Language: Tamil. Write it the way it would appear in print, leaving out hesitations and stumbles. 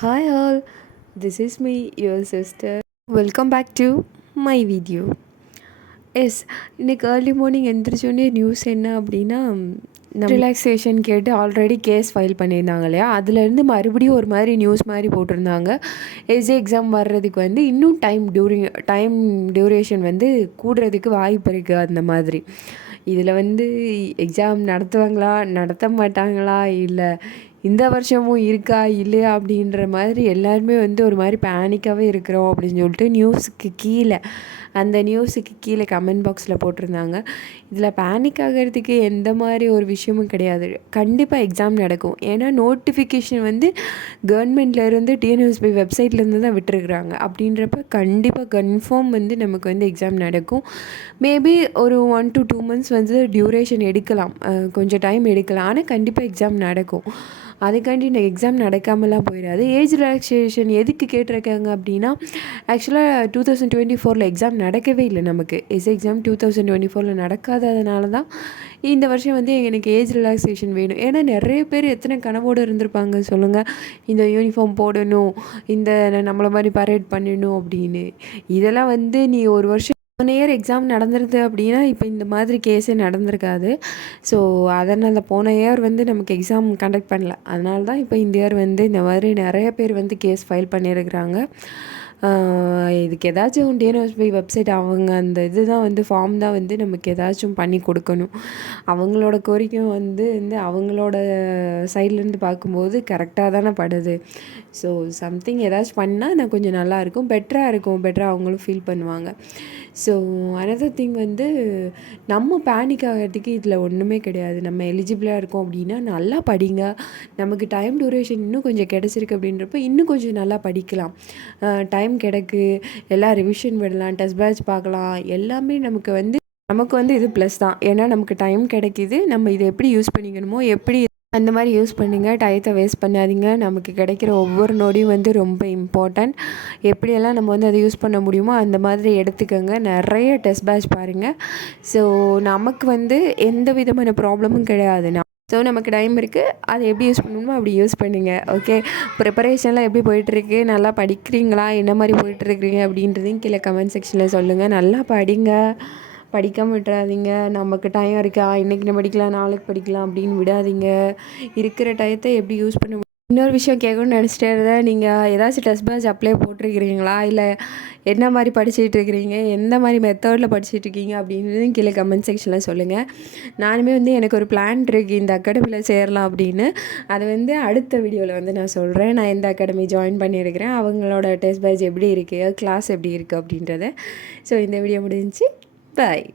Hi all, this is me, your sister. Welcome back to my video. Yes இன்றைக்கி ஏர்லி மார்னிங் எந்திரிச்சோடனே நியூஸ் என்ன அப்படின்னா நம்ம ரிலாக்ஸேஷன் கேட்டு ஆல்ரெடி கேஸ் ஃபைல் பண்ணியிருந்தாங்க இல்லையா, அதுலேருந்து மறுபடியும் ஒரு மாதிரி நியூஸ் மாதிரி போட்டிருந்தாங்க. எக்ஸாம் வர்றதுக்கு வந்து இன்னும் டைம் டியூரேஷன் வந்து கூடுறதுக்கு வாய்ப்பு இருக்குது. அந்த மாதிரி இதில் வந்து எக்ஸாம் நடத்துவாங்களா நடத்த மாட்டாங்களா, இல்லை இந்த வருஷமும் இருக்கா இல்லையா அப்படின்ற மாதிரி எல்லாருமே வந்து ஒரு மாதிரி பேனிக்காகவே இருக்கிறோம் அப்படின்னு சொல்லிட்டு அந்த நியூஸுக்கு கீழே கமெண்ட் பாக்ஸில் போட்டிருந்தாங்க. இதில் பேனிக் ஆகிறதுக்கு எந்த மாதிரி ஒரு விஷயமும் கிடையாது. கண்டிப்பாக எக்ஸாம் நடக்கும். ஏன்னா நோட்டிஃபிகேஷன் வந்து கவர்மெண்ட்லேருந்து டிஎன்யூஎஸ்பி வெப்சைட்லேருந்து தான் விட்டுருக்குறாங்க. அப்படின்றப்ப கண்டிப்பாக கன்ஃபார்ம் வந்து நமக்கு வந்து எக்ஸாம் நடக்கும். மேபி ஒரு 1 to 2 months வந்து டியூரேஷன் எடுக்கலாம், கொஞ்சம் டைம் எடுக்கலாம். ஆனால் கண்டிப்பாக எக்ஸாம் நடக்கும். அதுக்காண்டி இந்த எக்ஸாம் நடக்காமலாம் போயிடாது. ஏஜ் ரிலாக்ஸேஷன் எதுக்கு கேட்டிருக்காங்க அப்படின்னா, ஆக்சுவலாக 2024 எக்ஸாம் நடக்கவே இல்லை. நமக்கு எக்ஸாம் 2024 நடக்காததுனால தான் இந்த வருஷம் வந்து எனக்கு ஏஜ் ரிலாக்ஸேஷன் வேணும். ஏன்னா நிறைய பேர் எத்தனை கனவோடு இருந்திருப்பாங்க சொல்லுங்கள், இந்த யூனிஃபார்ம் போடணும், இந்த நம்மளை மாதிரி பரேட் பண்ணணும் அப்படின்னு. இதெல்லாம் வந்து நீ ஒரு வருஷம் ஒன் இயர் எக்ஸாம் நடந்துருது அப்படின்னா இப்போ இந்த மாதிரி கேஸே நடந்திருக்காது. ஸோ அதனால் போன இயர் வந்து நமக்கு எக்ஸாம் கண்டக்ட் பண்ணல. அதனால தான் இப்போ இந்த இயர் வந்து இந்த மாதிரி நிறைய பேர் வந்து கேஸ் ஃபைல் பண்ணியிருக்கிறாங்க. இதுக்கு ஏதாச்சும் டிஎன்எஸ்பி வெப்சைட் அவங்க அந்த இதுதான் வந்து ஃபார்ம் தான் வந்து நமக்கு ஏதாச்சும் பண்ணி கொடுக்கணும். அவங்களோட கோரிக்கையும் வந்து அவங்களோட சைட்லேருந்து பார்க்கும்போது கரெக்டாக தானே படுது. ஸோ சம்திங் ஏதாச்சும் பண்ணால் நான் கொஞ்சம் நல்லாயிருக்கும், பெட்டராக அவங்களும் ஃபீல் பண்ணுவாங்க. ஸோ அனதர் திங் வந்து நம்ம பேனிக் ஆகிறதுக்கு இதில் ஒன்றுமே கிடையாது. நம்ம எலிஜிபிளாக இருக்கோம் அப்படின்னா நல்லா படிங்க. நமக்கு டைம் டியூரேஷன் இன்னும் கொஞ்சம் கிடச்சிருக்கு அப்படின்றப்ப இன்னும் கொஞ்சம் நல்லா படிக்கலாம். டைம் கிடக்கு, எல்லாம் ரிவிஷன் விடலாம், டெஸ்ட் பேட்ச் பார்க்கலாம். எல்லாமே நமக்கு வந்து இது ப்ளஸ் தான். ஏன்னா நமக்கு டைம் கிடைக்கிது. நம்ம இதை எப்படி யூஸ் பண்ணிக்கணுமோ அந்த மாதிரி யூஸ் பண்ணுங்கள். டயத்தை வேஸ்ட் பண்ணாதீங்க. நமக்கு கிடைக்கிற ஒவ்வொரு நொடியும் வந்து ரொம்ப இம்பார்ட்டண்ட். எப்படியெல்லாம் நம்ம வந்து அதை யூஸ் பண்ண முடியுமோ அந்த மாதிரி எடுத்துக்கோங்க. நிறைய டெஸ்ட் பேட்ச் பாருங்கள். ஸோ நமக்கு வந்து எந்த விதமான ப்ராப்ளமும் கிடையாது. ஸோ நமக்கு டைம் இருக்குது, அதை எப்படி யூஸ் பண்ணணுமோ அப்படி யூஸ் பண்ணுங்கள். ஓகே, ப்ரிப்பரேஷன்லாம் எப்படி போயிட்டுருக்கு, நல்லா படிக்கிறீங்களா, என்ன மாதிரி போயிட்டுருக்கிறீங்க அப்படின்றதையும் கீழே கமெண்ட் செக்ஷனில் சொல்லுங்கள். நல்லா படிங்க, படிக்காமல் விட்டுறாதீங்க. நமக்கு டைம் இருக்கா, இன்றைக்கி நம்ம படிக்கலாம், நாளைக்கு படிக்கலாம் அப்படின்னு விடாதீங்க. இருக்கிற டயத்தை எப்படி யூஸ் பண்ண. இன்னொரு விஷயம் கேட்கணும்னு நினச்சிட்டே இருந்தேன். நீங்கள் ஏதாச்சும் டெஸ்ட் பேட்ச் அப்ளை போட்டிருக்கிறீங்களா, இல்லை என்ன மாதிரி படிச்சுட்டு இருக்கிறீங்க, எந்த மாதிரி மெத்தடில் படிச்சுட்ருக்கீங்க அப்படின்றதையும் கீழே கமெண்ட் செக்ஷனில் சொல்லுங்கள். நானுமே வந்து எனக்கு ஒரு பிளான் இருக்குது இந்த அகாடமியில் சேரலாம் அப்படின்னு. அதை வந்து அடுத்த வீடியோவில் வந்து நான் சொல்கிறேன். நான் எந்த அகாடமி ஜாயின் பண்ணியிருக்கிறேன், அவங்களோட டெஸ்ட் பேட்ச் எப்படி இருக்குது, கிளாஸ் எப்படி இருக்குது அப்படின்றத. ஸோ இந்த வீடியோ முடிஞ்சிச்சு. பாய்.